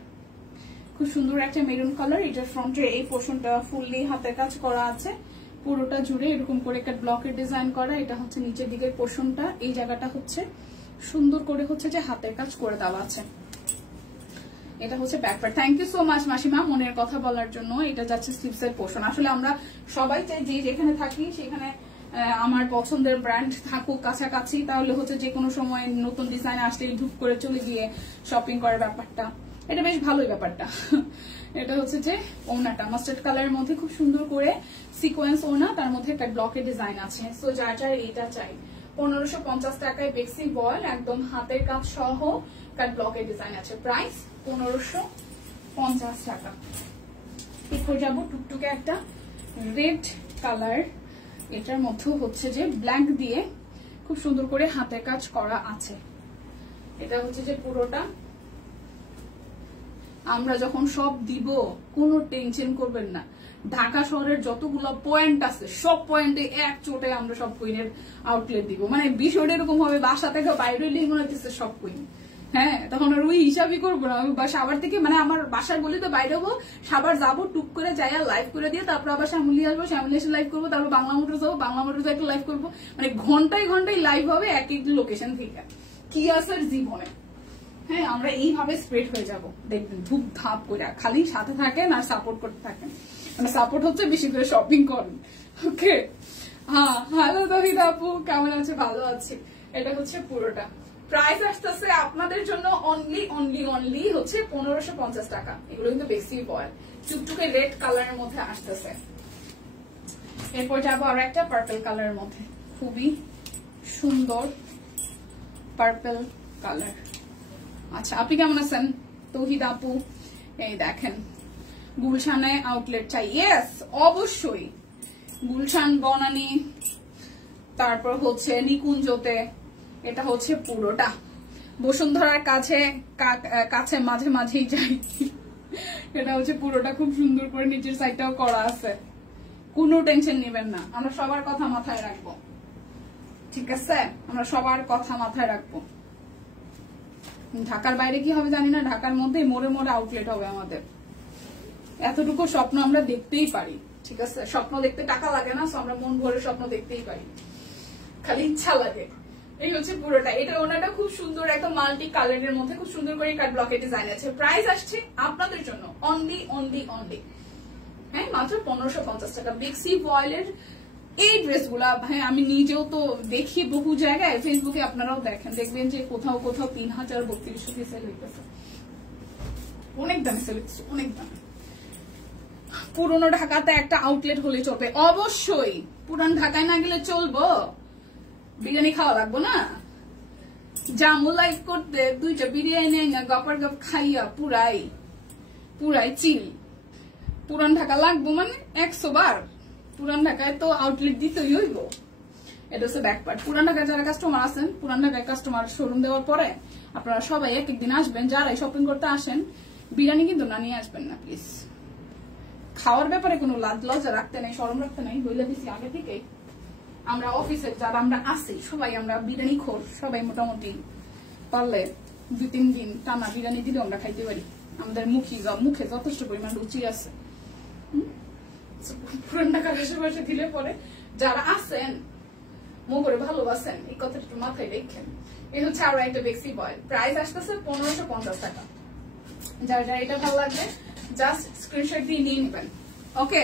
খুব সুন্দর একটা মেরুন কালার। এটার ফ্রন্টের এই পোর্শনটা ফুললি হাতের কাজ করা আছে, পুরোটা জুড়ে এরকম করে একটা ব্লকের ডিজাইন করা। এটা হচ্ছে নিচের দিকের পোর্শনটা, এই জায়গাটা হচ্ছে সুন্দর করে হচ্ছে যে হাতের কাজ করে দেওয়া আছে। এটা হচ্ছে back part. Thank you so much মাসিমা মনের কথা বলার জন্য। এটা যাচ্ছে স্লিভস এর পোর্শন। আসলে আমরা সবাই চাই যে যেখানে থাকি সেখানে আমার পছন্দের ব্র্যান্ড থাকুক কাছাকাছি, তাহলে হচ্ছে যে কোনো সময় নতুন ডিজাইন আসলে ধুপ করে চলে গিয়ে শপিং করার ব্যাপারটা এটা বেশ ভালোই ব্যাপারটা। এটা হচ্ছে যে ওনাটা মাস্টার্ড কালারের মধ্যে খুব সুন্দর করে সিকোয়েন্স ওনা, তার মধ্যে একটা ব্লকের ডিজাইন আছে। সো যার যার এটা চাই 1550 টাকায় বেক্সি বয়েল, একদম হাতের কাজ সহ কাট ব্লকের ডিজাইন আছে। প্রাইস 1550 টাকা। এরপর যাবো টুকটুকে একটা রেড কালার, এটার মধ্যে হচ্ছে যে ব্ল্যাঙ্ক দিয়ে খুব সুন্দর করে হাতের কাজ করা আছে। এটা হচ্ছে যে পুরোটা আমরা যখন সব দিব কোনো টেনশন করবেন না, ঢাকা শহরের যতগুলো পয়েন্ট আছে সব পয়েন্টে এক চোটে আমরা সব কুইনের আউটলেট দিব। মানে বিষয়টা এরকম হবে বাসা থেকে বাইরে মনে হচ্ছে সব কুইন, হ্যাঁ তখন আর ওই হিসাবই করবো না। বা সাবার থেকে মানে আমার বাসার বলি তো বাইরে হবো, সাবার যাবো টুক করে যাই লাইভ করে দিয়ে, তারপর আবার শ্যামলি আসবো, শ্যামলি এসে লাইভ করবো, তারপর বাংলা মোটর যাবো, বাংলা মোটর একটা লাইভ করবো। মানে ঘন্টায় ঘন্টায় লাইভ হবে এক এক লোকেশন থেকে, কি আছে জীবনে। হ্যাঁ আমরা এইভাবে স্প্রেড হয়ে যাব, দেখবেন ধূপ ধাপ করে। খালি সাথে থাকেন আর সাপোর্ট করতে থাকেন, মানে সাপোর্ট হচ্ছে বেশি করে শপিং করেন। ওকে হ্যাঁ, হ্যালো তহিদ আপু, কেমন আছে? ভালো আছি। এটা হচ্ছে পুরোটা। প্রাইস আসতেছে আপনাদের জন্য অনলি অনলি অনলি হচ্ছে 1550 টাকা। এগুলো কিন্তু বেশি বয়েল, টুকটুকে রেড কালারের মধ্যে আসতেছে। এরপর যাবো আর একটা পার্পল কালারের মধ্যে, খুবই সুন্দর পার্পল কালার। আচ্ছা আপনি কেমন আছেন তৌহিদ আপু? এই দেখেন গুলশানে আউটলেট চাই, ইয়েস অবশ্যই গুলশান, বনানী, তারপর হচ্ছে নিকুঞ্জতে। এটা হচ্ছে পুরোটা বসুন্ধরার কাছে কাছে মাঝে মাঝেই যাই। এটা হচ্ছে পুরোটা খুব সুন্দর করে নিচের সাইডটাও করা আছে, কোনো টেনশন নেবেন না। আমরা সবার কথা মাথায় রাখবো, ঠিক আছে? আমরা সবার কথা মাথায় রাখবো। ঢাকার বাইরে কি হবে জানি না, ঢাকার মধ্যে মোড়ে মোড়ে আউটলেট হবে আমাদের। এতটুকু স্বপ্ন আমরা দেখতেই পারি, ঠিক আছে? স্বপ্ন দেখতে টাকা লাগে না, আমরা মন ভরে স্বপ্ন দেখতেই পারি, খালি ইচ্ছা লাগে। এই হচ্ছে পুরোটা। এটা ওনাটা খুব সুন্দর একটা মাল্টি কালারের মধ্যে খুব সুন্দর করে কাট ব্লকের ডিজাইন আছে। প্রাইস আসছে আপনাদের জন্য অনলি অনলি অনলি হ্যাঁ মাত্র 1550 টাকা। বেক্সি বয়েলের এই ড্রেস গুলা হ্যাঁ আমি নিজেও তো দেখি বহু জায়গায়, ফেসবুকে আপনারাও দেখেন, দেখবেন যে কোথাও কোথাও 3000-3200 দিয়ে সেল হইতেছে। অনেক দামে সেল হচ্ছে, অনেক দামে। পুরনো ঢাকাতে একটা আউটলেট হলে চলবে, অবশ্যই। পুরান ঢাকায় না গেলে চলবো? বিরিয়ানি খাওয়া লাগবো না? জামু লাইভ করতে 2টা বিরিয়ানি না গপার গপ খাইয়া পুরাই পুরাই চিল। পুরান ঢাকা লাগবো মানে 100 বার। পুরান ঢাকায় তো আউটলেট দিতেই হইব। এটা হচ্ছে ব্যাকপার্ট। পুরান ঢাকায় যারা কাস্টমার আছেন, পুরান ঢাকায় কাস্টমার শোরুম দেওয়ার পরে আপনারা সবাই এক একদিন আসবেন, যারাই শপিং করতে আসেন বিরিয়ানি কিন্তু না নিয়ে আসবেন না প্লিজ। খাওয়ার ব্যাপারে কোনো লাজ লজ্জা রাখতে নাই, শরম রাখতে নাই, বলে দিছি আগে থেকেই। আমরা অফিসে যারা আমরা আছি সবাই আমরা বিরিয়ানি খোর, সবাই মোটামুটি পারলে 2-3 দিন টানা বিরিয়ানি দিলে আমরা খাইতে পারি। আমাদের মুখে যথেষ্ট পরিমাণ রুচি আছে। পুরান ঢাকার আশেপাশে দিলে পরে যারা আছেন মো করে ভালোবাসেন, এই কথাটা একটু মাথায় রেখেন। এই হচ্ছে আরো একটা বেক্সি বয়েল। প্রাইস আসতেছে 1550 টাকা। যার যার এটা ভালো লাগবে জাস্ট স্ক্রিনশট দিয়ে নিয়ে নেবেন। ওকে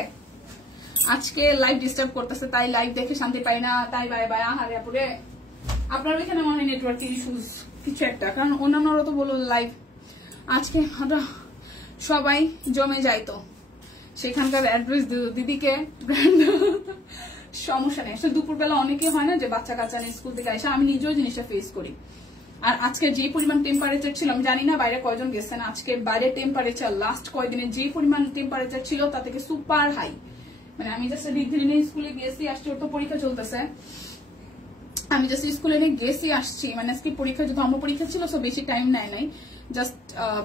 আজকে লাইভ ডিস্টার্ব করতেছে, তাই লাইভ দেখে শান্তি পাই না, তাই বাই বাই। আহারে আপুরে আপনার ওইখানে মনে হয় নেটওয়ার্ক ইস্যুস কিছু একটা, কারণ অন্যান্যরা তো বললো লাইভ। আজকে সবাই জমে যায়, তো সেখানকার অ্যাড্রেস দিদিকে সমস্যা নেই। আসলে দুপুরবেলা অনেকে হয় না যে বাচ্চা কাচ্চা নেই স্কুল থেকে এসে, আমি নিজেও জিনিসটা ফেস করি। আর আজকে যে পরিমাণ টেম্পারেচার ছিল, আমি জানি না বাইরে কয়জন গেছেন, আজকে বাইরে টেম্পারেচার লাস্ট কয়দিনে যে পরিমাণ টেম্পারেচার ছিল তা থেকে সুপার হাই। মানে আমি জাস্ট ডিগ্রি স্কুলে গেছি আসছি, ওর তো পরীক্ষা চলতেছে, আমি জাস্ট স্কুলে নিয়ে গেছি আসছি। মানে আজকে পরীক্ষা ধর্ম পরীক্ষা ছিল, সো বেশি টাইম নেয় নাই, জাস্ট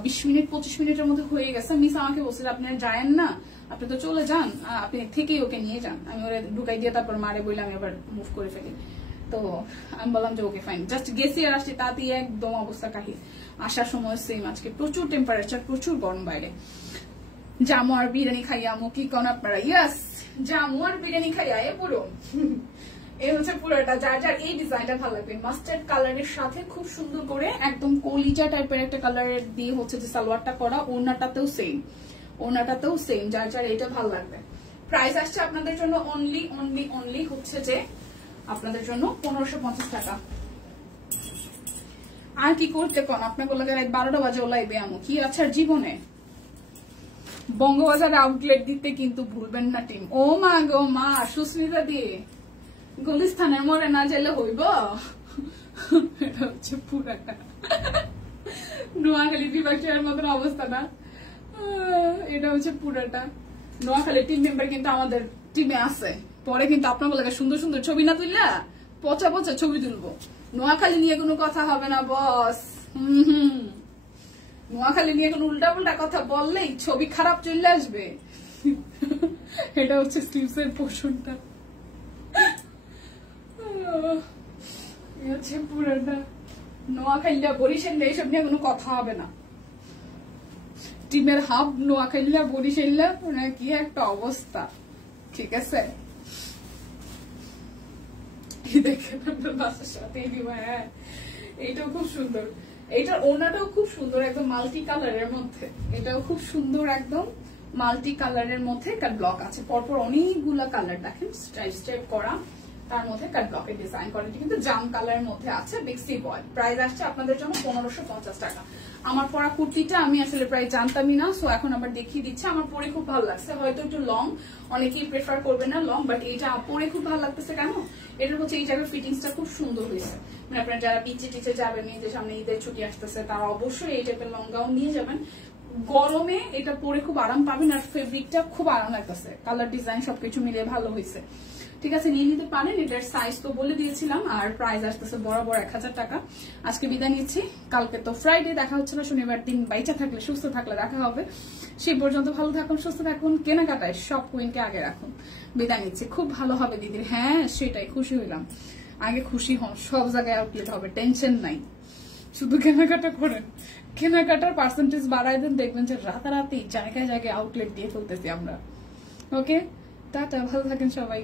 20 মিনিট 25 মিনিটের মধ্যে হয়ে গেছে। মিস আমাকে বলছিল আপনারা যায়েন না, আপনি তো চলে যান, আপনি থেকেই ওকে নিয়ে যান। আমি ওরে ঢুকাই দিয়ে তারপর মারে বললে আমি আবার মুভ করে ফেলি। তো আমি বললাম যে ওকে ফাইন, জাস্ট গেছি আর আসছি, তাতেই একদম অবস্থা কাহিল। আসার সময় সেম, আজকে প্রচুর টেম্পারেচার, প্রচুর গরম বাইরে। জামু আর বিরিয়ানি খাইয়া আমু কি কোন আপনারা? ইয়াস জামু আর বিরিয়ানি খাইয়া এ পুরো এই হচ্ছে পুরোটা। যার যার এই ডিজাইনটা ভালো লাগবে, মাস্টার্ড কালারের সাথে খুব সুন্দর করে একদম কলিজা টাইপের একটা কালারের দিয়ে হচ্ছে যে সালোয়ারটা করা, ওড়নাটাতেও সেম, ওড়নাটাতেও সেম। যার যার এটা ভালো লাগবে। প্রাইস আসছে আপনাদের জন্য অনলি অনলি অনলি হচ্ছে যে আপনাদের জন্য 1550 টাকা। আর কি করতে কোন আপনাকে লাগে রাত 12টা বাজে ওলাইবে আমু কি আছে আর জীবনে। বঙ্গবাজার আউটলেট দিতে কিন্তু ভুলবেন না টিম। ও মা গো মা, সুস্মিতা দিয়ে গুলিস্তানের মোড়ে না যেলে হইব। এটা হচ্ছে পুরাটা নোয়াখালী বিভাগের মতন অবস্থা না, এটা হচ্ছে পুরাটা। নোয়াখালী টিম মেম্বার কিন্তু আমাদের টিমে আছে, পরে কিন্তু আপনার লাগে সুন্দর সুন্দর ছবি না তুললা পচা পচা ছবি তুলবো। নোয়াখালী নিয়ে কোনো কথা হবে না বস। নোয়াখালী নিয়ে কোনো উল্টা পুল্টা কথা বললেই ছবি খারাপ চলে আসবে। এটা হচ্ছে স্লিভসের পোর্শনটা, হচ্ছে পুরোটা। নোয়াখালীরা বরিশাল্লা এইসব নিয়ে কোনো কথা হবে না। টিমের হাব নোয়াখালীরা বরিশাল্লা, কি একটা অবস্থা, ঠিক আছে। এইটাও খুব সুন্দর, এইটার ওনাটাও খুব সুন্দর, একদম মাল্টি কালারের মধ্যে। এটাও খুব সুন্দর, একদম মাল্টি কালারের মধ্যে কাট ব্লক আছে, পরপর অনেকগুলা কালার দেখেন স্ট্রাইপ স্ট্রাইপ করা, তার মধ্যে কাট ব্লকের ডিজাইন করা। এটা কিন্তু জাম কালারের মধ্যে আছে, বিক্সি বয়। প্রাইস আসছে আপনাদের জন্য 1550 টাকা। আমার পরা কুর্তিটা আমি আসলে প্রায় জানতামই না, সো এখন আবার দেখিয়ে দিচ্ছে। আমার পরে খুব ভালো লাগছে, হয়তো একটু লং, অনেকেই প্রেফার করবে না লং, বাট এইটা পরে খুব ভালো লাগতেছে। কেন? এটা হচ্ছে এই জায়গার ফিটিংসটা খুব সুন্দর হয়েছে। মানে আপনারা যারা বিচে টিচে যাবেন, এই যে সামনে ঈদের ছুটি আসতেছে, তারা অবশ্যই এই টাইপের লং গাউন নিয়ে যাবেন। গরমে এটা পরে খুব আরাম পাবেন, আর ফেব্রিকটা খুব আরাম লাগতেছে, কালার ডিজাইন সবকিছু মিলিয়ে ভালো হয়েছে। ঠিক আছে, নিয়ে নিতে পারেন। এটার সাইজ তো বলে দিয়েছিলাম, আর প্রাইস আসতেছে বরাবর 1000 টাকা। আজকে বিদায় নিচ্ছি, কালকে তো ফ্রাইডে, দেখা হচ্ছে না। শনিবার দিন বাইচা থাকলে, সুস্থ থাকলে দেখা হবে। সেই পর্যন্ত ভালো থাকুন, সুস্থ থাকুন, কেনাকাটায় সব কুইনকে আগে রাখুন। বিদায় নিচ্ছি, খুব ভালো হবে দিদির। হ্যাঁ সেটাই, খুশি হইলাম। আগে খুশি হন, সব জায়গায় আউটলেট হবে, টেনশন নাই। শুধু কেনাকাটা করেন, কেনাকাটার পার্সেন্টেজ বাড়াই দেন, দেখবেন যে রাতারাতি জায়গায় জায়গায় আউটলেট দিয়ে ফেলতেছি আমরা। ওকে, টাটা, ভালো থাকেন সবাই।